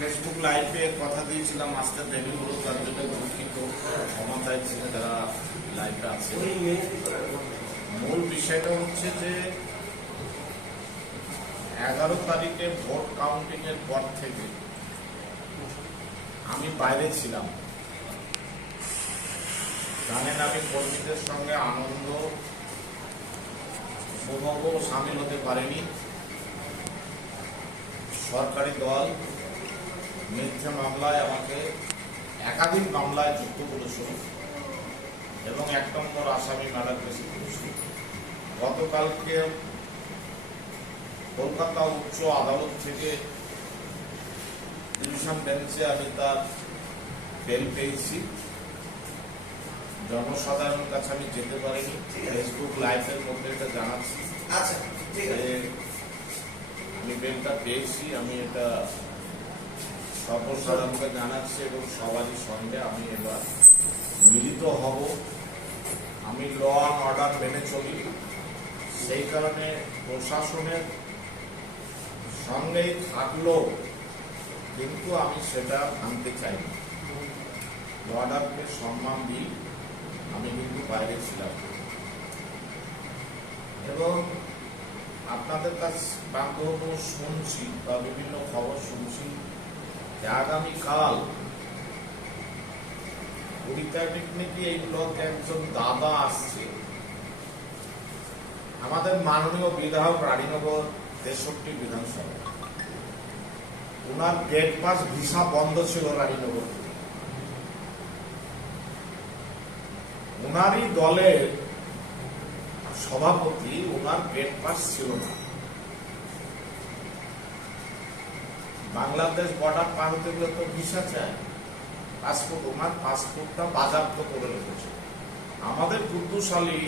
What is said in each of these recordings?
Facebook লাইভে কথা দিয়েছিলাম আসতে দেরি হলো, তার জন্য দুঃখিত, ক্ষমতায় ছিল যারা লাইভে আছে। মূল বিষয়টা হচ্ছে যে 11 তারিখে ভোট কাউন্টিং এর পর থেকে আমি বাইরে ছিলাম। জানেন, আমি কর্মীদের সঙ্গে আনন্দ উপভোগ সামিল হতে পারিনি। সরকারি দল মিথ্যা মামলায় আমাকে একাধিক মামলায় যুক্ত করেছিল এবং 1 নম্বর আসামি মার্ডার কেসে করেছিল। গতকালকে কলকাতা উচ্চ আদালত থেকে ডিভিশন বেঞ্চে আমি তার বেল পেয়েছি। জনসাধারণের কাছে আমি যেতে পারিনি, ফেসবুক লাইভের মধ্যে এটা জানাচ্ছি। আচ্ছা, ঠিক আছে। আমি বেলটা পেয়েছি, আমি এটা সর্বসাধারণকে জানাচ্ছি এবং সবারই সঙ্গে আমি এবার মিলিত হব। আমি ল অ্যান্ড অর্ডার মেনে চলি, সেই কারণে প্রশাসনের সঙ্গেই থাকলেও কিন্তু আমি সেটা ভাঙতে চাই না। ল অর্ডারকে সম্মান দিই, আমি কিন্তু বাইরে ছিলাম এবং আপনাদের কাছে বান্ধব শুনছি বা বিভিন্ন খবর শুনছি যে আগামীকাল পলিটেকনিকে এই ব্লকে একজন দাদা আসছে। আমাদের মাননীয় বিধায়ক রানীনগর 63 বিধানসভা, ওনার গেট পাস ভিসা বন্ধ ছিল রানীনগর। ওনারই দলের সভাপতি, ওনার গেট পাস ছিল না। বাংলাদেশ বর্ডার পার হতে গেলে তো ভিসা চায়, পাসপোর্ট। ওনার পাসপোর্টটা বাজেয়াপ্ত করে রেখেছে। আমাদের কুদ্দুশালী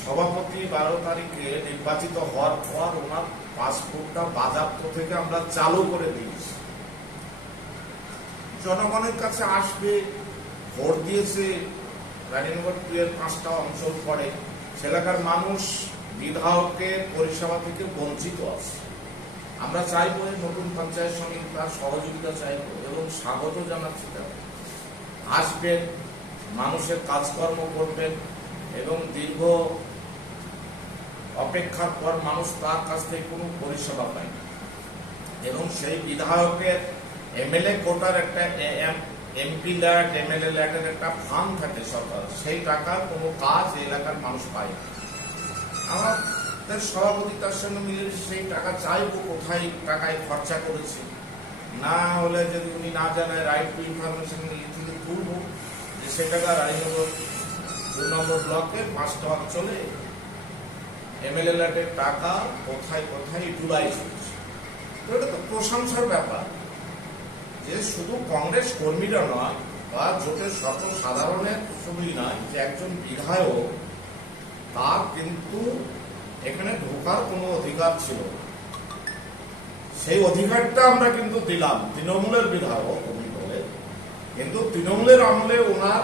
সভাপতি 12 তারিখে নির্বাচিত হওয়ার পর ওনার পাসপোর্টটা বাজেয়াপ্ত থেকে আমরা চালু করে দিয়েছি। জনগণের কাছে আসবে, ভোট দিয়েছে। রানীনগর 2 এর 5টা অঞ্চল পড়ে, সেলাকার মানুষ বিধায়কের পরিষেবা থেকে বঞ্চিত আছে। আমরা চাইবো নতুন পঞ্চায়েত সমিতি তার সহযোগিতা চাইব এবং স্বাগত জানাচ্ছি। আসবেন, মানুষের কাজকর্ম করবেন এবং দীর্ঘ অপেক্ষার পর মানুষ তার কাছ থেকে কোনো পরিষেবা পায় না এবং সেই বিধায়কের এমএলএ কোটার একটা এমপি ল্যাট, এমএলএ ল্যাটের একটা ফান্ড থাকে সরকার, সেই টাকার কোনো কাজ এলাকার মানুষ পায় না। আমাদের সভাপতি তার সঙ্গে মিলে সেই টাকা চাইবো কোথায় টাকায় খরচা করেছে, না হলে যদি উনি না জানায় রাইট টু ইনফরমেশন থেকে তুলবো যে সে টাকা রানীনগর 2 নম্বর ব্লকের 5টা অঞ্চলে এমএলএ ল্যাটের টাকা কোথায় কোথায় ইউটিলাইজ হচ্ছে। তো এটা তো প্রশংসার ব্যাপার যে শুধু কংগ্রেস কর্মীরা নয় বা জোটের সর্বসাধারণের শুধুই নয়, যে একজন বিধায়ক তার কিন্তু এখানে ঢোকার কোনো অধিকার ছিল, সেই অধিকারটা আমরা কিন্তু দিলাম। তৃণমূলের বিধায়ক উনি বলে, কিন্তু তৃণমূলের আমলে ওনার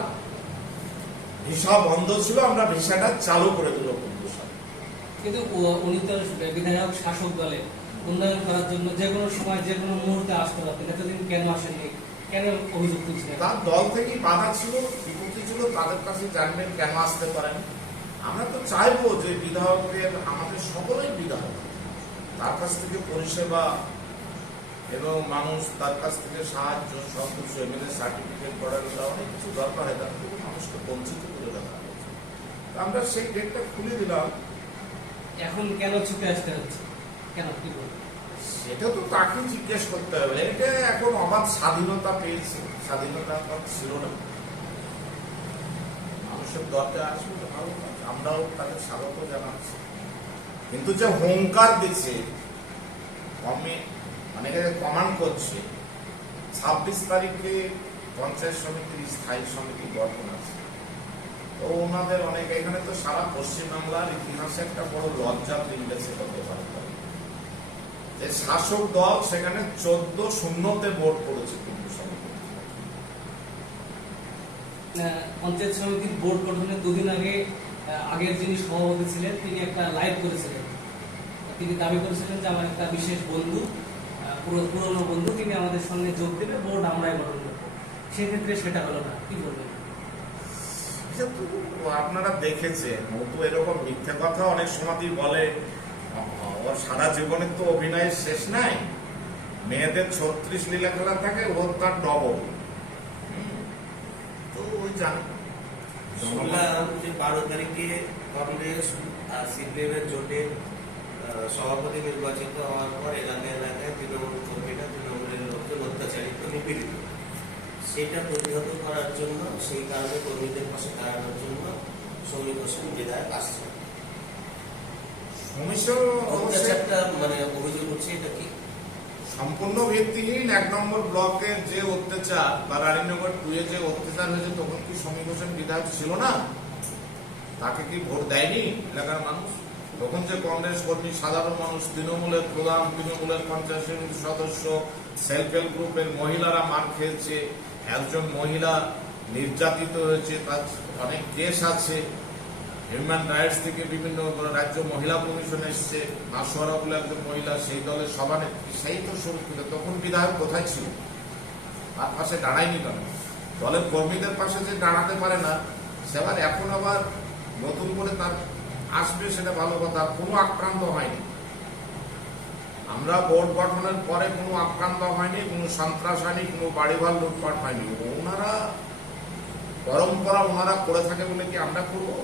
ভিসা বন্ধ ছিল, আমরা ভিসাটা চালু করে দিল। কিন্তু উনি তো বিধায়ক শাসক দলে উন্নয়ন করার জন্য যে কোনো সময় যে কোনো মুহূর্তে আসতে পারতেন, এতদিন কেন আসেননি, কেন অভিযোগ তুলছিলেন? তার দল থেকেই বাধা ছিল, বিপত্তি ছিল, তাদের কাছে জানবেন কেন আসতে পারেন। আমরা তো চাইবো যে বিধায়কের, আমাদের সকলেই বিধায়ক, তার কাছ থেকে পরিষেবা এবং মানুষ তার কাছ থেকে সাহায্য সব কিছু, এমএলএ সার্টিফিকেট করার অনেক কিছু দরকার হয়, তার থেকে মানুষকে বঞ্চিত করে দেওয়া। আমরা সেই ডেটটা খুলে দিলাম। এখন কেন ছুটে আসতে হচ্ছে, কেন, কি বলবো? সেটা তো তাকে জিজ্ঞেস করতে হবে। এটা এখন অবাধ স্বাধীনতা পেয়েছে, স্বাধীনতা ছিল না। মানুষের দরজা আসবে তো ভালো, আমরাও তাদের স্বাগত জানাচ্ছি। কিন্তু যে হুঙ্কার দিচ্ছে, অনেকে কমান্ড করছে, 26 তারিখে পঞ্চায়েত সমিতির স্থায়ী সমিতি গঠন আছে। তো ওনাদের অনেক, এখানে তো সারা পশ্চিমবাংলার ইতিহাসে একটা বড় লজ্জার দিন গেছে হতে পারে যে শাসক দল সেখানে 14-0 ভোট করেছে। কিন্তু পঞ্চায়েত সমিতির বোর্ড গঠনের 2 দিন আগে আগের যিনি সভাপতি ছিলেন তিনি একটা লাইভ করেছিলেন। তিনি দাবি করেছিলেন যে আমার একটা বিশেষ বন্ধু পুরনো বন্ধু, তিনি আমাদের সঙ্গে যোগ দেবে, বোর্ড আমরাই গঠন করবো। সেক্ষেত্রে সেটা হলো না, কি বলবেন? এটা তো আপনারা দেখেছেন, ও তো এরকম মিথ্যে কথা অনেক সময়ই বলে। ওর সারা জীবনের তো অভিনয়ের শেষ নাই। মেয়েদের 36 লীলা খেলা থাকে, ওর তার ডবল। তো ওই জান শুনলাম যে 12 তারিখে কংগ্রেস আর সিপিএমের জোটে সভাপতি নির্বাচিত হওয়ার পর এলাকায় এলাকায় তৃণমূল কর্মীরা তৃণমূলের লোকজন অত্যাচারিত নিপীড়িত, সেটা প্রতিহত করার জন্য, সেই কারণে কর্মীদের পাশে দাঁড়ানোর জন্য শ্রমিক হোসেন বিধায়ক আসছে। অত্যাচারটা মানে অভিযোগ হচ্ছে, এটা কি সম্পূর্ণ ভিত্তিহীন। 1 নম্বর ব্লকের যে অত্যাচার বা রানীনগর 2-এ যে অত্যাচার হয়েছে, তখন কি সমীর হোসেন বিধায়ক ছিল না? তাকে কি ভোট দেয়নি এলাকার মানুষ? তখন যে কংগ্রেস কর্মী, সাধারণ মানুষ, তৃণমূলের প্রধান, তৃণমূলের পঞ্চায়েত সমিতির সদস্য, সেলফ হেল্প গ্রুপের মহিলারা মার খেয়েছে, একজন মহিলা নির্যাতিত হয়েছে, তার অনেক কেস আছে। হিউম্যান রাইটস থেকে বিভিন্ন রাজ্য মহিলা কমিশন এসছে, নাসোয়ারা বলে একজন মহিলা, সেই দলের সভানেত্রী, সেই তো সুরক্ষিত। তখন বিধায়ক কোথায় ছিল? তার পাশে দাঁড়ায়নি কেন? দলের কর্মীদের পাশে যে দাঁড়াতে পারে না, সেবার এখন আবার নতুন করে তার আসবে, সেটা ভালো কথা। কোনো আক্রান্ত হয়নি, আমরা বোর্ড গঠনের পরে কোনো আক্রান্ত হয়নি, কোনো সন্ত্রাস হয়নি, কোনো বাড়িঘর লুটপাট হয়নি। ওনারা পরম্পরা ওনারা করে থাকে বলে কি আমরা করবো?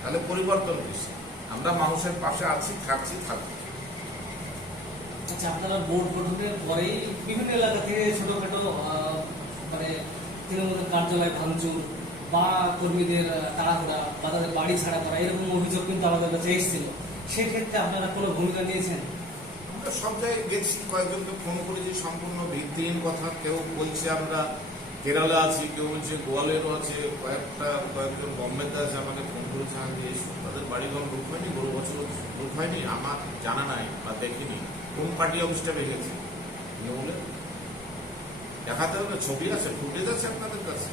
তাহলে পরিবর্তন হয়েছে। আমরা মানুষের পাশে আছি, থাকছি, থাকবো। আচ্ছা, আপনারা বোর্ড গঠনের পরেই বিভিন্ন এলাকা থেকে ছোটখাটো মানে তৃণমূলের কার্যালয় ভাঙচুর বা কর্মীদের তাড়াহুড়া বা তাদের বাড়ি ছাড়া করা, এরকম অভিযোগ কিন্তু আমাদের কাছে এসেছিল। সেক্ষেত্রে আপনারা কোনো ভূমিকা নিয়েছেন? আমরা সব জায়গায় গেছি, কয়েকজনকে ফোন করেছি, সম্পূর্ণ ভিত্তিহীন কথা। কেউ বলছে আমরা কেরালা আছি, কেউ বলছে গোয়ালেরও আছে, কয়েকজন বোম্বেতে আছে, আমাকে ফোন করেছে। আমি এইসব তাদের বাড়িঘর লুট হয়নি, 2 বছর লুট হয়নি, আমার জানা নাই বা দেখিনি। কোন পার্টি অফিসটা ভেঙেছে বলে দেখাতে হবে, ছবি আছে, ফুটেজ আছে আপনাদের কাছে।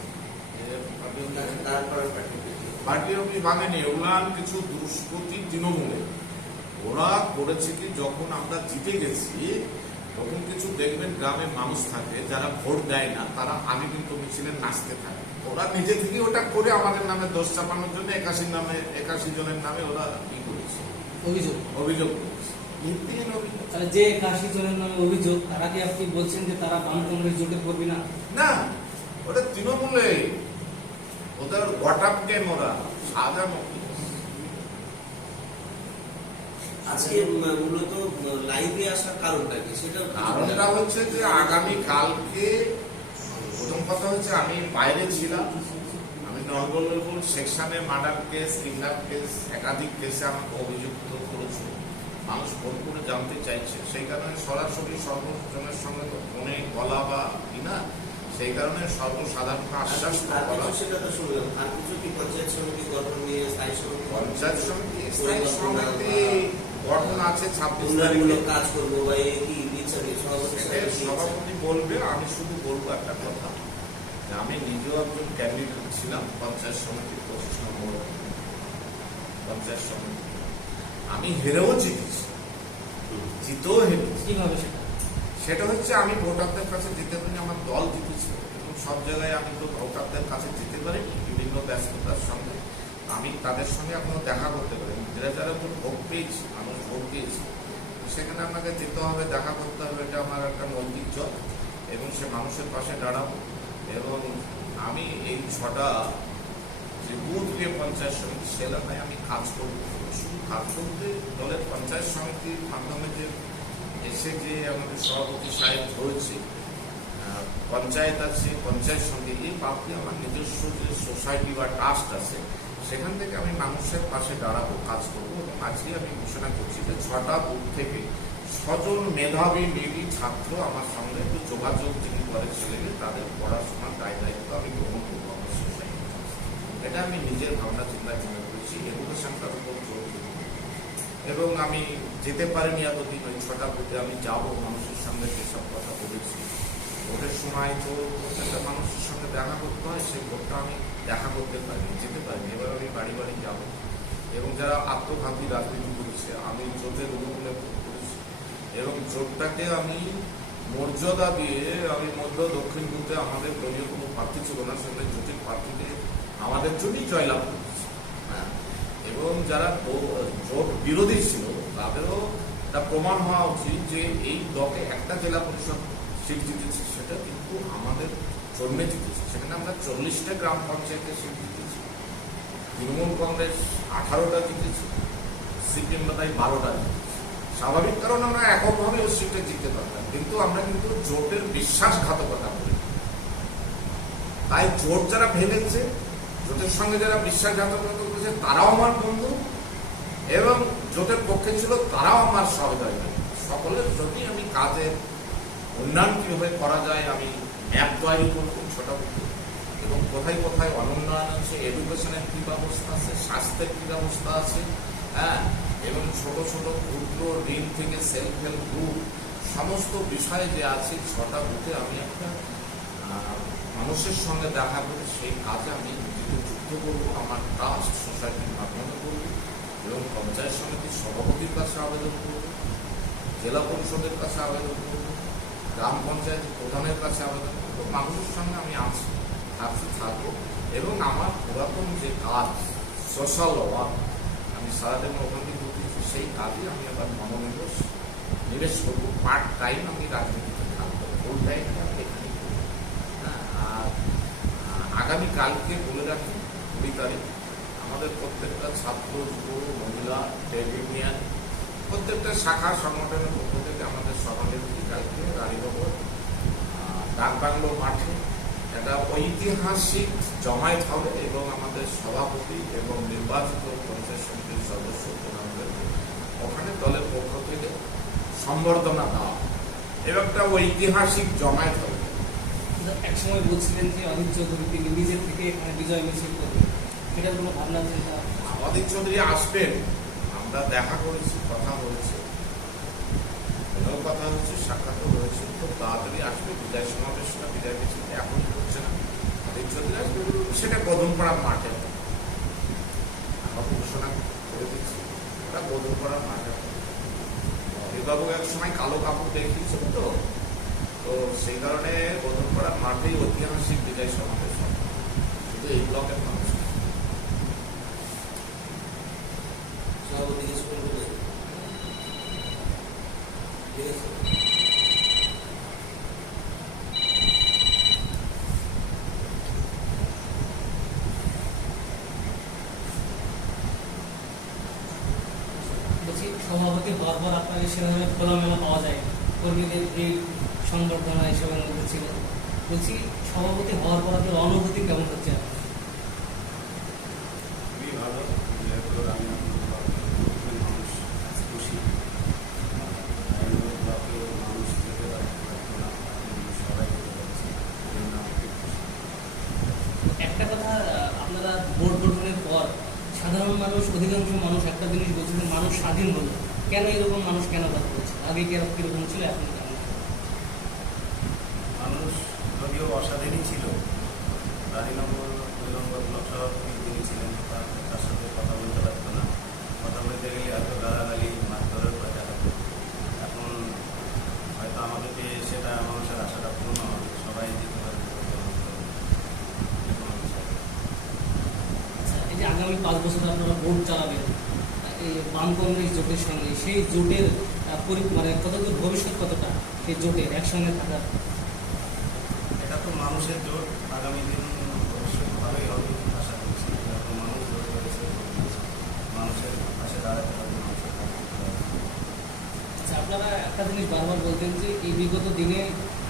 পার্টি অফিস ভাঙেনি, ওগুলা কিছু দুষ্কৃতী তৃণমূলে ওরা করেছে কি, যখন আমরা জিতে গেছি তখন কিছু দেখবেন গ্রামের মানুষ থাকে যারা ভোট দেয় না, তারা আগে কিন্তু মিছিলে নাচতে থাকে। ওরা নিজে থেকে ওটা করে আমাদের নামে দোষ চাপানোর জন্য 81 জনের নামে ওরা কি করেছে, অভিযোগ করেছে, ভিত্তিহীন অভিযোগ। তাহলে যে 81 জনের নামে অভিযোগ, তারা কি আপনি বলছেন যে তারা বাম কংগ্রেস জোটের কর্মী না? না, ওটা তৃণমূলে, ওদের গটাপকে ওরা সাজানো। আজকে মূলত লাইভে আসার কারণটা কি? সেটা কারণটা হচ্ছে যে আগামী কালকে প্রথম কথা হচ্ছে আমি বাইরে ছিলাম, আমি নরগোল সেকশনে মার্ডার কেস, কিডন্যাপ কেস, একাধিক কেসে আমাকে অভিযুক্ত করেছে। মানুষ ফোন করে জানতে চাইছে, সেই কারণে সরাসরি সর্বজনের সঙ্গে তো ফোনে বলা বা কিনা, সেই কারণে সর্বসাধারণকে আশ্বাস করা। সেটা তো শুনলাম। আর কিছু কি পঞ্চায়েত সমিতি গঠন নিয়ে স্থায়ী সমিতি গঠন আছে 26 তারিখে কাজ করবো বা কি সভাপতি বলবে। আমি শুধু বলবো একটা কথা, যে আমি নিজেও একজন ক্যান্ডিডেট ছিলাম পঞ্চায়েত সমিতির 25 নম্বর পঞ্চায়েত সমিতি। আমি হেরেও জিতেছি, জিতেও হেরেছি। কিভাবে সেটা হচ্ছে আমি ভোটারদের কাছে যেতে পারি, আমার দল জিতেছিল, এবং সব জায়গায় আমি তো ভোটারদের কাছে যেতে পারিনি বিভিন্ন ব্যস্ততার সঙ্গে। আমি তাদের সঙ্গে এখনো দেখা করতে পারি। যারা ভোট পেয়েছি, মানুষ ভোট দিয়েছি, সেখানে আমাকে যেতে হবে, দেখা করতে হবে, এটা আমার একটা নৈতিক জব, এবং সে মানুষের পাশে দাঁড়াবো। এবং আমি এই 6টা যে বুথ দিয়ে পঞ্চায়েত সমিতি, সে এলাকায় আমি কাজ করবো। শুধু কাজ করতে দলের পঞ্চায়েত সমিতির মাধ্যমে যে এসে যে আমাদের সভাপতি সাহেব হয়েছে, পঞ্চায়েত আছে, পঞ্চায়েত সমিতি, এই বাদে আমার নিজস্ব যে সোসাইটি বা ট্রাস্ট আছে, সেখান থেকে আমি মানুষের পাশে দাঁড়াবো, কাজ করবো। এবং আজকে আমি ঘোষণা করছি যে 6টা বুথ থেকে 6 জন মেধাবী মেধাবী ছাত্র আমার সঙ্গে একটু যোগাযোগ যিনি করে ছেলেকে, তাদের পড়াশোনার দায়িত্ব আমি গ্রহণ করবো আমার সোসাইটি। এটা আমি নিজের ভাবনা চিন্তায় মনে করেছি, এডুকেশনটার উপর জোর দেব। এবং আমি যেতে পারিনি এতদিন, ওই 6টা বুথে আমি যাবো, মানুষের সঙ্গে যেসব কথা বলেছি। ভোটের সময় তো একটা মানুষের সঙ্গে দেখা করতে হয়, সেই ভোটটা আমি দেখা করতে পারিনি, যেতে পারিনি। এবার আমি বাড়ি বাড়ি যাবো, এবং যারা আত্মঘাতী রাজনীতি করেছে, আমি জোটের অনুকূলে ভোট করেছি, এবং জোটটাকে আমি মর্যাদা দিয়ে আমি মধ্য দক্ষিণ বলতে আমাদের দলীয় কোনো প্রার্থী ছিল না, সেখানে জোটের প্রার্থীকে আমাদের জন্যই জয়লাভ করেছে। হ্যাঁ, এবং যারা জোট বিরোধী ছিল তাদেরও এটা প্রমাণ হওয়া উচিত যে এই ব্লকে একটা জেলা পরিষদ সিট জিতেছে, সেটা কিন্তু আমাদের জন্মে জিতেছে। সেখানে আমরা 40টা গ্রাম পঞ্চায়েতের সিট জিতেছি, তৃণমূল কংগ্রেস 18টা জিতেছে, সিপিএম তাই 12টা জিতেছে। স্বাভাবিক কারণ আমরা এককভাবে ওই সিটে জিততে পারতাম, কিন্তু আমরা কিন্তু জোটের বিশ্বাসঘাতকতা করি। তাই জোট যারা ভেঙেছে, জোটের সঙ্গে যারা বিশ্বাসঘাতকতা করেছে তারাও আমার বন্ধু, এবং জোটের পক্ষে ছিল তারাও আমার সহযোগী। সকলের জন্যই আমি কাজের উন্নয়ন কিভাবে করা যায় আমি ম্যাপ তৈরি করবো ছোট, এবং কোথায় কোথায় অনুন্নয়ন আছে, এডুকেশনের কি ব্যবস্থা আছে, স্বাস্থ্যের কি ব্যবস্থা আছে, হ্যাঁ, এবং ছোট ছোট ক্ষুদ্র ঋণ থেকে সেলফ হেল্প গ্রুপ সমস্ত বিষয়ে যে আছে 6টা বুথে আমি একটা মানুষের সঙ্গে দেখা করে সেই কাজে আমি নিজেকে যুক্ত করবো। আমার ট্রাস্ট সোসাইটির মাধ্যমে করবো, এবং পঞ্চায়েত সমিতির সভাপতির কাছে আবেদন করবো, জেলা পরিষদের কাছে আবেদন করবো, গ্রাম পঞ্চায়েত প্রধানের কাছে আবেদন করবো। মানুষের সঙ্গে আমি থাকবো, এবং আমার পুরাতন যে কাজ সোশ্যাল ওয়ার্ক আমি সারাদিন ওখানে করতেছি, সেই কাজে আমি আবার নিবেশ করবো। পার্ট টাইম আমি রাজনীতিতে থাকবো, ফুল টাইমটা আমি এখানে করবো। হ্যাঁ, আর আগামীকালকে বলে রাখি 20 তারিখ আমাদের প্রত্যেকটা ছাত্র, যুব, মহিলা, ট্রেড ইউনিয়ন প্রত্যেকটা শাখা সংগঠনের পক্ষ থেকে আমাদের সভানেত্রী কালকে রানীনগর ডাকবাংলো মাঠে একটা ঐতিহাসিক জমায়েত হবে, এবং আমাদের সভাপতি এবং নির্বাচিত পঞ্চায়েত সমিতির সদস্য ওখানে দলের পক্ষ থেকে সম্বর্ধনা দেওয়া এবং একটা ঐতিহাসিক জমায়েত হবে। একসময় বলছিলেন যে অধীর চৌধুরী তিনি নিজের থেকে এখানে বিজয় মিছিল করবেন, এটার কোনো ভাবনা চিন্তা? অধীর চৌধুরী আসবেন, আমরা দেখা করেছি, কথা হয়েছে, এটাও কথা হচ্ছে, সাক্ষাৎও হয়েছে। খুব তাড়াতাড়ি আসবে, বিজয় সমাবেশটা বিজয় মিছিল এখন হচ্ছে না, অধীর চৌধুরী আসবে, সেটা কদমপাড়া মাঠে আমরা ঘোষণা করে দিচ্ছি, ওটা কদমপাড়া মাঠে। অধীরবাবু এক সময় কালো কাপড় দেখিয়েছিল, তো সেই কারণে কদমপাড়া মাঠেই ঐতিহাসিক বিজয় সমাবেশ হবে, শুধু এই ব্লকের মানুষ। সভাপতি কিছু বলবে? ঠিক আছে। বলছি সভাপতি হওয়ার পর আপনাকে সেভাবে খোলামেলা পাওয়া যায়, কর্মীদের এই সংবর্ধনা এসবের মধ্যে ছিল। বলছি সভাপতি হওয়ার পর আপনার অনুভূতি কেমন হচ্ছে? খুবই ভালো, যেহেতু আমি মানুষ খুশি, মানুষ থেকে সবাই একটা কথা, আপনারা বোর্ড গঠনের পর সাধারণ মানুষ, অধিকাংশ মানুষ একটা জিনিস বলছিলেন, মানুষ স্বাধীন হলো। কেন এরকম মানুষ কেন কথা বলছে? আগে কিরকম ছিল, এখন কেমন? মানুষ যদিও অস্বাধীনই ছিল, রানীনগর 2 নম্বর ব্লক সভাপতি যিনি ছিলেন তার সাথে কথা বলতে পারত না, কথা বলতে গেলে এত গালাগালি মারধরের কথা হতো। এখন হয়তো আমাদেরকে সেটা মানুষের আশাটা পূর্ণ হবে, সবাই যেতে পারবে। আচ্ছা, এই যে আগামী 5 বছর আপনারা ভোট চালাবেন এই বাম কংগ্রেস জোটের সঙ্গে, সেই জোটের মানে কতদূর ভবিষ্যৎ, কতটা সেই জোটের একসঙ্গে থাকার? এটা তো মানুষের জোট, আগামী দিন অবশ্যই ভালোই হবে আশা করছি। এখন মানুষ জোট করেছে, মানুষের পাশে দাঁড়াতে হবে, মানুষের পাশে দাঁড়াতে হবে। আচ্ছা, আপনারা একটা জিনিস বারবার বলতেন যে এই বিগত দিনে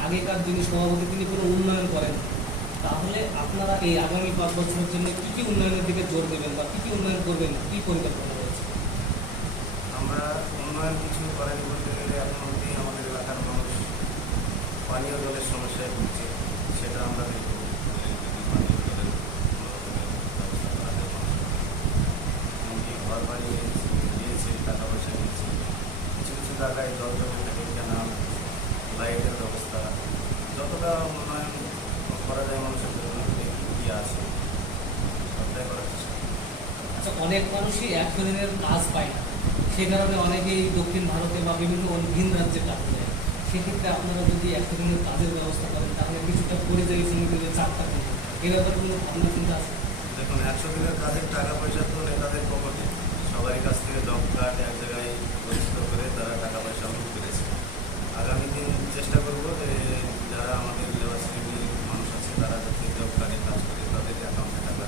আগেকার যিনি সভাপতি তিনি কোনো উন্নয়ন করেন, তাহলে আপনারা এই আগামী 5 বছরের জন্য কী কী উন্নয়নের দিকে জোর দেবেন বা কী কী উন্নয়ন করবেন, কী পরিকল্পনা রয়েছে? আমরা উন্নয়ন কিছু করেন বলতে গেলে এখন অবধি আমাদের এলাকার মানুষ পানীয় জলের সমস্যায় ভুগছে, সেটা আমরা দেখব। পানীয় জলের ব্যবস্থা করা যায়, এমনকি ঘর বানিয়ে দিয়েছে, টাকা পয়সা দিয়েছে, কিছু কিছু জায়গায় জল জমে থাকে, ক্যানাল, লাইটের ব্যবস্থা, যতটা উন্নয়ন করা যায় মানুষের জন্য কি আছে সবটাই করার চেষ্টা করি। আচ্ছা, অনেক মানুষই 100 দিনের কাজ পায় না, সে কারণে অনেকেই দক্ষিণ ভারতে বা বিভিন্ন ভিন রাজ্যে কাজ যায়। সেক্ষেত্রে আপনারা যদি একটা দিনের কাজের ব্যবস্থা করেন তাহলে কিছুটা পরিযায়ী শ্রমিকদের চাপটা কমবে। এ ব্যাপারে কোনো ভাবনা চিন্তা আছে? দেখুন, 100 দিনের কাজের টাকা পয়সা তো নেতাদের পকেটে, সবারই কাছ থেকে জব কার্ড এক জায়গায় গচ্ছিত করে তারা টাকা পয়সা লুট করেছে। আগামী দিন চেষ্টা করব যে যারা আমাদের লেবার শ্রেণীর মানুষ আছে তারা যাতে জব কার্ডে কাজ করে তাদের অ্যাকাউন্টে টাকা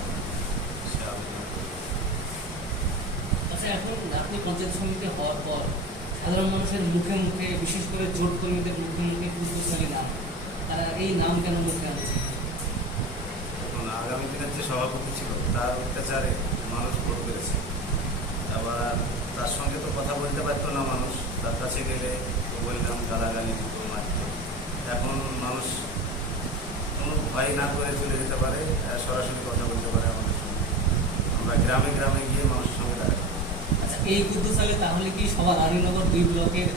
সে আবেদন করবে। আচ্ছা, এখন আপনি পঞ্চায়েত সমিতি হওয়ার পর সাধারণ মানুষের মুখে মুখে, বিশেষ করে জোট কর্মীদের মুখে মুখে কুদ্দুসালী নাম, তারা এই নাম কেন মুখে আনছে? এখন আগামী দিনের যে সভাপতি ছিল তার অত্যাচারে মানুষ ভোট করেছে। আবার তার সঙ্গে তো কথা বলতে পারতো না মানুষ, তার কাছে গেলে তো বললাম গালাগালি দিত, মারত। এখন মানুষ কোনো ভয় না করে চলে যেতে পারে, সরাসরি কথা বলতে পারে আমাদের সঙ্গে। আমরা গ্রামে গ্রামে গিয়ে মানুষের সঙ্গে দাঁড়াই। আচ্ছা, এই কুদ্দুসালী তাহলে কি সবার রানীনগর 2 ব্লকের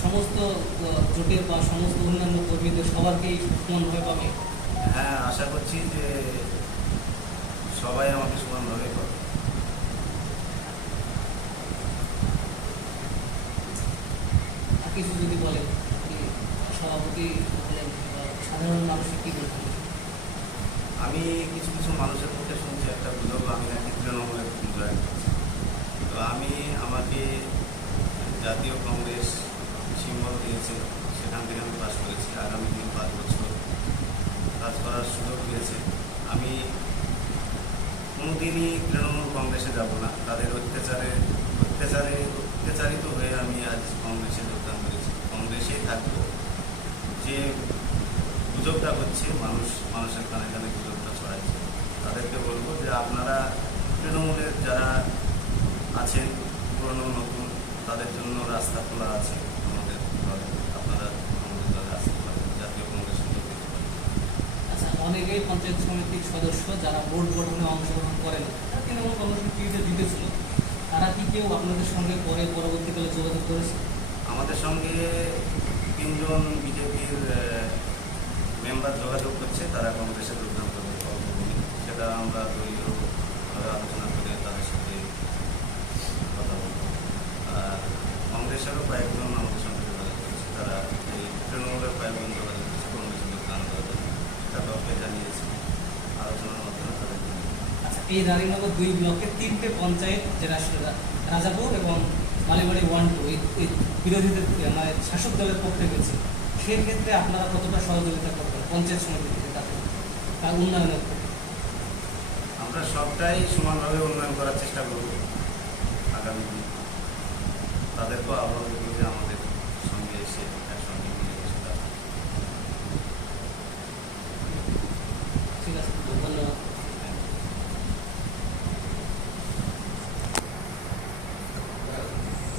সমস্ত জোটের বা সমস্ত অন্যান্য কর্মীদের সবারকেই সমানভাবে পাবে? হ্যাঁ, আশা করছি যে সবাই আমাকে সমানভাবে করে। আর কিছু যদি বলেন, আপনি সভাপতি হলেন, বা সাধারণ মানুষের কী করতে হবে? আমি কিছু কিছু মানুষের মুখে শুনছি একটা গুজব আমি নাকি তৃণমূলের জয়েন করছি। তো আমাকে জাতীয় কংগ্রেস সিম্বল দিয়েছে, সেখান থেকে আমি পাস করেছি। আগামী দিন 5 বছর কাজ করার সুযোগ দিয়েছে। আমি কোনোদিনই তৃণমূল কংগ্রেসে যাব না। তাদের অত্যাচারিত হয়ে আমি আজ কংগ্রেসে যোগদান করেছি। কংগ্রেসেই থাকবো। যে গুজবটা হচ্ছে, মানুষের কানে কানে গুজবটা ছড়াচ্ছে, তাদেরকে বলবো যে আপনারা তৃণমূলের যারা আছেন পুরনো নতুন, তাদের জন্য রাস্তা খোলা আছে আমাদের দলে। আপনারা আমাদের দলে আসতে পারেন, জাতীয় কংগ্রেস সুযোগ দিতে পারেন। আচ্ছা, অনেকেই পঞ্চায়েত সমিতির সদস্য যারা ভোট গঠনে অংশগ্রহণ করেন, তারা তৃণমূল কংগ্রেসের টিকিটে জিতেছিল, তারা কি কেউ আপনাদের সঙ্গে পরে পরবর্তীকালে যোগাযোগ করেছে? আমাদের সঙ্গে 3 জন বিজেপির মেম্বার যোগাযোগ করছে, তারা কংগ্রেসে যোগদান করবে অল্পদিনে। সেটা আমরা দলীয়ভাবে আলোচনা করে তাদের সাথে কথা বলব। আর কংগ্রেসেরও কয়েকজন আমাদের সঙ্গে যোগাযোগ করছে, তারা এই তৃণমূলের কয়েকজন যোগাযোগ করছে কংগ্রেসে যোগদান করার জন্য। এটা দলকে জানিয়েছে, আলোচনার মাধ্যমে তাদের জানিয়েছে। আচ্ছা, এই রানীনগর 2 ব্লকে 3টে পঞ্চায়েত, যেটা রাজাপুর এবং মালিবাড়ি 1-2, এই বিরোধীদের মানে শাসক দলের পক্ষে গেছে। সেক্ষেত্রে আপনারা কতটা সহযোগিতা করবেন পঞ্চায়েত সমিতি থেকে তার উন্নয়নের? আমরা সবটাই সমানভাবে উন্নয়ন করার চেষ্টা করব আগামী দিন। তাদেরকেও আহ্বান করব যে আমাদের সঙ্গে এসে